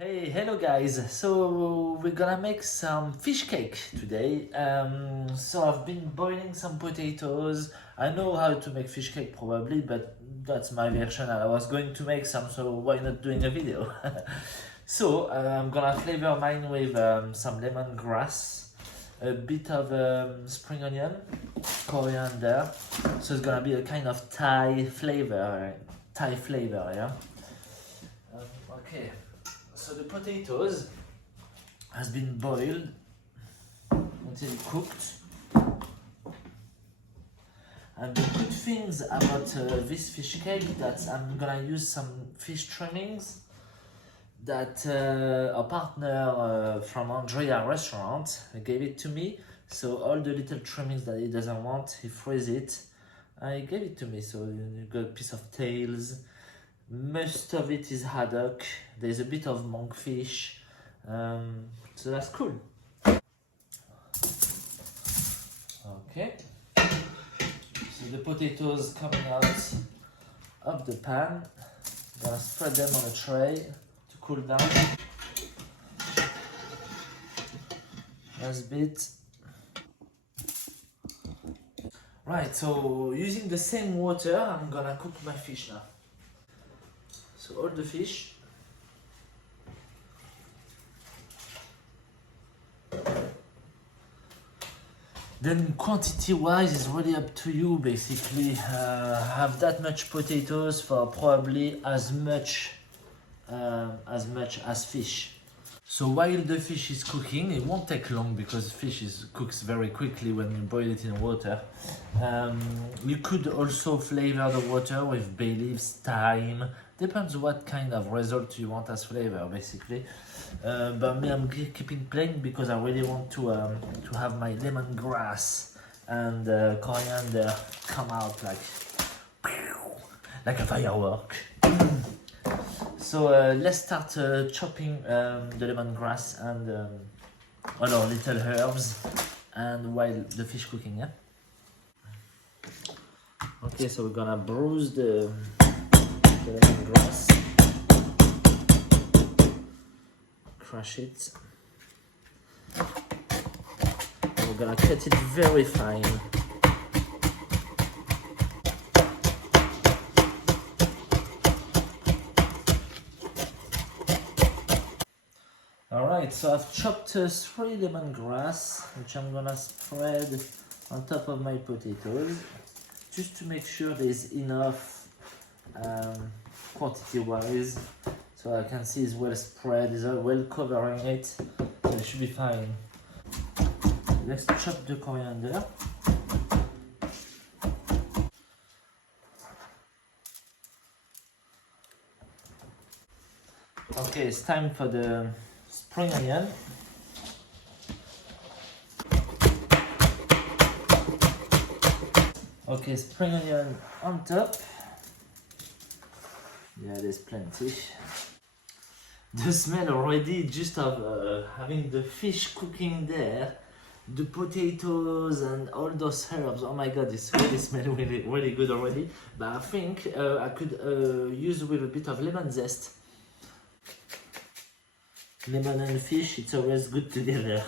Hello guys. So we're gonna make some fish cake today. So I've been boiling some potatoes. I know how to make fish cake probably, but that's my version. I was going to make some, so why not doing a video? So I'm gonna flavor mine with some lemongrass, a bit of spring onion, coriander. So it's gonna be a kind of Thai flavor, yeah. Okay. So the potatoes has been boiled until cooked. And the good things about this fish cake that I'm gonna use some fish trimmings that a partner from Andrea restaurant gave it to me. So all the little trimmings that he doesn't want, he frees it. He gave it to me. So you got a piece of tails. Most of it is haddock. There's a bit of monkfish. So that's cool. Okay. So the potatoes coming out of the pan. Gonna spread them on a tray to cool down. Last bit. Right, so using the same water, I'm gonna cook my fish now. So all the fish. Then quantity wise is really up to you basically. Have that much potatoes for probably as much as fish. So while the fish is cooking, it won't take long because fish cooks very quickly when you boil it in water. You could also flavor the water with bay leaves, thyme. Depends what kind of result you want as flavor, basically. But me, I'm keeping plain because I really want to have my lemongrass and coriander come out like a firework. So let's start chopping the lemongrass and all our little herbs, and while the fish cooking, yeah. Okay, so we're gonna bruise the lemongrass, crush it. And we're gonna cut it very fine. Alright, so I've chopped 3 lemongrass, which I'm gonna spread on top of my potatoes, just to make sure there's enough quantity wise, so I can see it's well spread, it's well covering it, so it should be fine. Let's chop the coriander. Okay, it's time for the spring onion. Okay, spring onion on top. Yeah, there's plenty. The smell already just of having the fish cooking there, the potatoes and all those herbs. Oh my god, it's really smelling really good already. But I think I could use with a bit of lemon zest. Lemon and fish, it's always good together.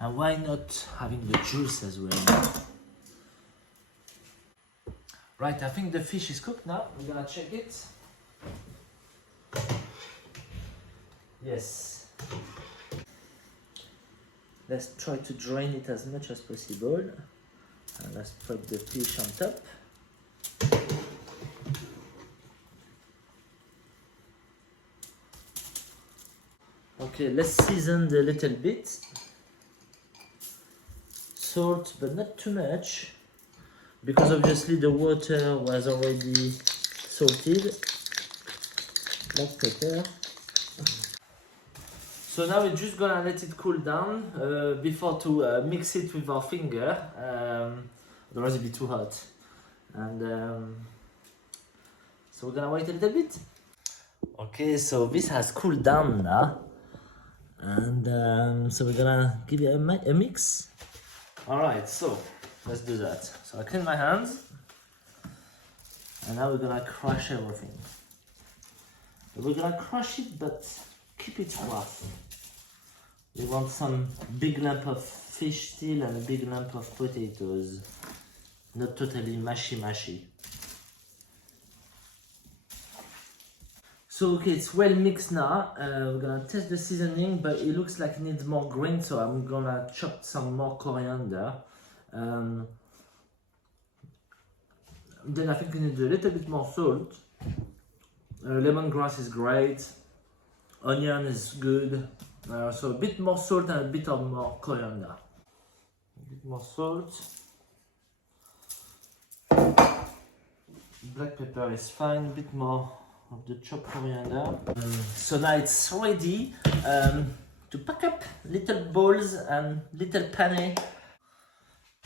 And why not having the juice as well? Right, I think the fish is cooked now. We're gonna check it. Yes. Let's try to drain it as much as possible. And let's put the fish on top. Okay, let's season a little bit. Salt, but not too much, because obviously the water was already salted. Black pepper. So now we're just gonna let it cool down before to mix it with our finger. Otherwise it'll be too hot. And so we're gonna wait a little bit. Okay, so this has cooled down now. And so we're gonna give it a mix. Alright, so let's do that. So I clean my hands, and now we're gonna crush everything. We're gonna crush it, but keep it rough. We want some big lump of fish still and a big lump of potatoes. Not totally mashy. So okay, it's well mixed now. We're gonna test the seasoning, but it looks like it needs more green, so I'm gonna chop some more coriander. Then I think we need a little bit more salt. Lemongrass is great. Onion is good. So a bit more salt and a bit of more coriander. A bit more salt. Black pepper is fine. A bit more of the chopped coriander. So now it's ready to pack up little bowls and little pane.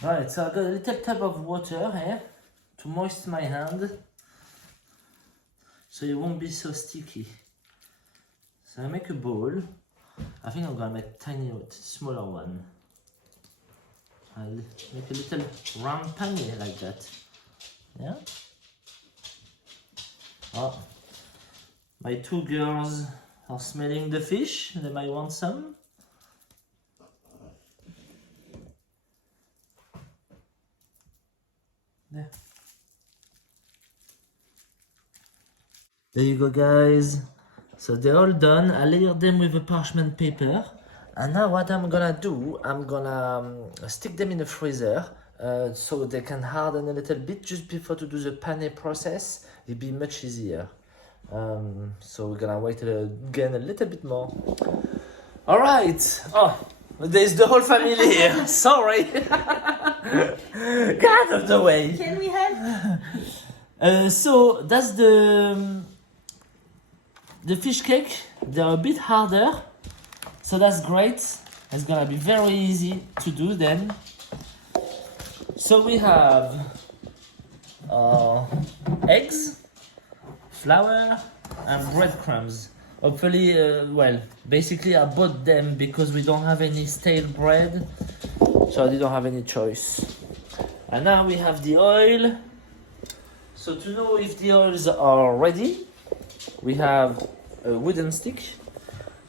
Right, so I got a little tub of water here to moisten my hand so it won't be so sticky. So I make a bowl. I think I'm gonna make a tiny, smaller one. I'll make a little round pane like that. Yeah? Oh, my two girls are smelling the fish. They might want some. There. There you go, guys. So they're all done. I layered them with a parchment paper. And now what I'm gonna do, I'm gonna stick them in the freezer so they can harden a little bit just before to do the pane process. It'll be much easier. So we're gonna wait again a little bit more. All right. Oh, there's the whole family here. Sorry. Get out of the way. Can we help? So that's the fish cake. They're a bit harder, so that's great. It's gonna be very easy to do then. So we have eggs, flour, and breadcrumbs. Hopefully, well, basically I bought them because we don't have any stale bread, so I didn't have any choice. And now we have the oil. So to know if the oils are ready, we have a wooden stick.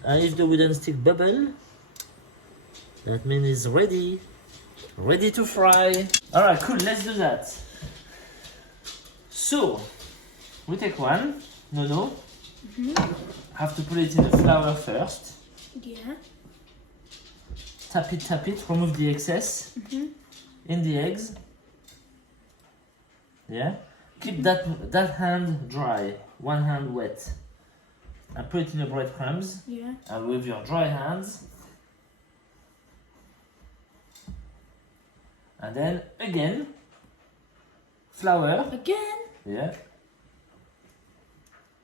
And if the wooden stick bubble, that means it's ready. Ready to fry. Alright, cool, let's do that. So, we take one. No. Have to put it in the flour first. Yeah. Tap it, remove the excess. In the eggs. Yeah. Keep that hand dry, one hand wet. And put it in the breadcrumbs. Yeah. And with your dry hands. And then again, flour. Again? Yeah.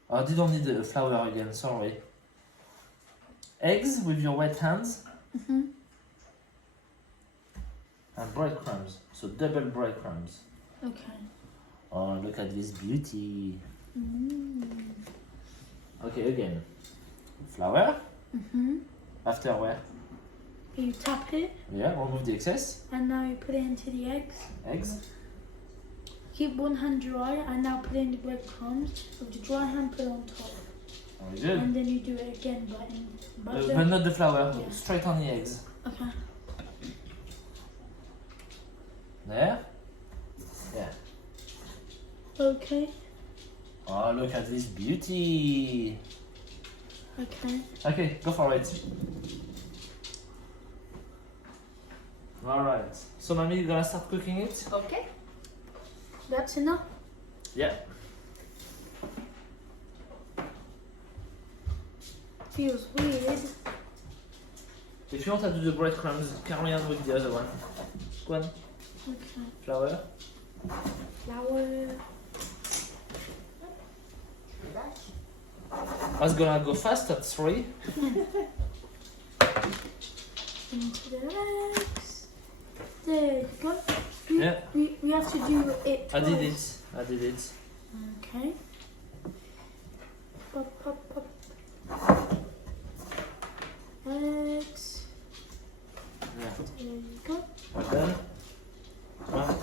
Oh, I didn't need the flour again, sorry. Eggs with your wet hands. And breadcrumbs, so double breadcrumbs. Okay. Oh, look at this beauty. Okay, again. Flour. After where? You tap it, Yeah, remove the excess. and now you put it into the eggs. Eggs. Keep one hand dry, and now put in the breadcrumbs. With the dry hand, put it on top. Very good. And then you do it again, but But not the flour, Yeah. straight on the eggs. Okay. There. Yeah. Okay. Oh, look at this beauty. Okay. Okay, go for it. Alright. So, mommy, you gonna start cooking it? Okay. That's enough. Yeah. Feels weird. If you want to do the breadcrumbs, carry on with the other one. Go on. Okay. Flour. Flour. I was gonna go fast at 3. Into the eggs. There you go. Yeah. We have to do it I did twice. it. I did it. Okay. Pop, pop, pop. Eggs. Yeah. There you go. Well done. One.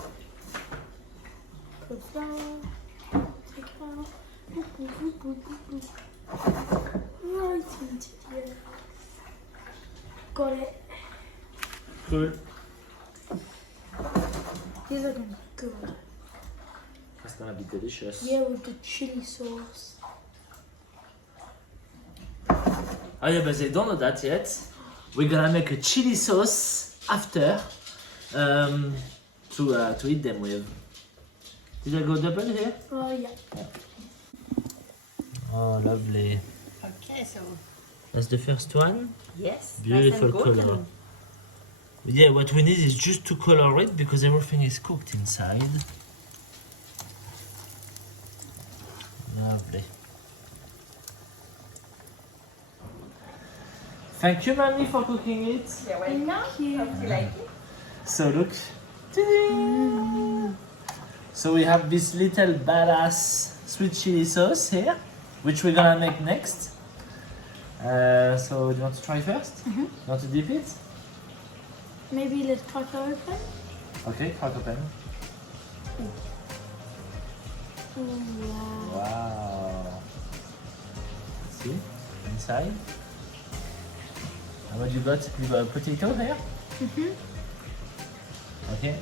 Put flour. Take out. Boop, boop, boop, boop, boop, boop. tinted, yeah. Got it. Cool. These are gonna be good. That's gonna be delicious. Yeah, with the chili sauce. Oh yeah, but they don't know that yet. We're gonna make a chili sauce after to eat them with. Did I go double here? Oh, yeah. Oh, lovely. Okay, so That's the first one. yes, Beautiful nice and color. golden. Yeah, what we need is just to color it because everything is cooked inside. Lovely. Thank you, Manny, for cooking it. Yeah, welcome. Thank you. Hope you like it. So look. So we have this little badass sweet chili sauce here, which we're gonna make next. So do you want to try first? Mhm. You want to dip it? Maybe let's cut it open. Okay, crack open. Oh, wow. Wow. See? Inside. And what you got? You got a potato here? Mhm. Okay.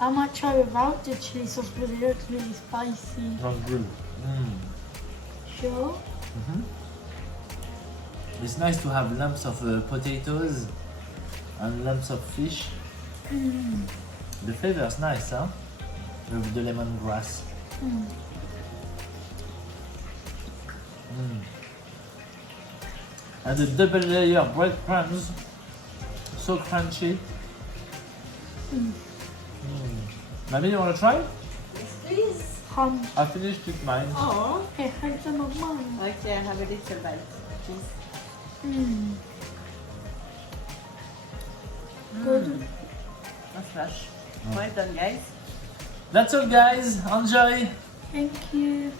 I might try without the chili sauce, but it looks really spicy. Not good. Sure. It's nice to have lumps of potatoes and lumps of fish. The flavor is nice, huh? With the lemongrass. And the double layer breadcrumbs, so crunchy. Mommy, you wanna try? Yes, please. I finished with mine. Oh, Hey, have some of mine. okay, I have a little bite. Please. Good. A flash. Well done, guys. That's all, guys. Enjoy. Thank you.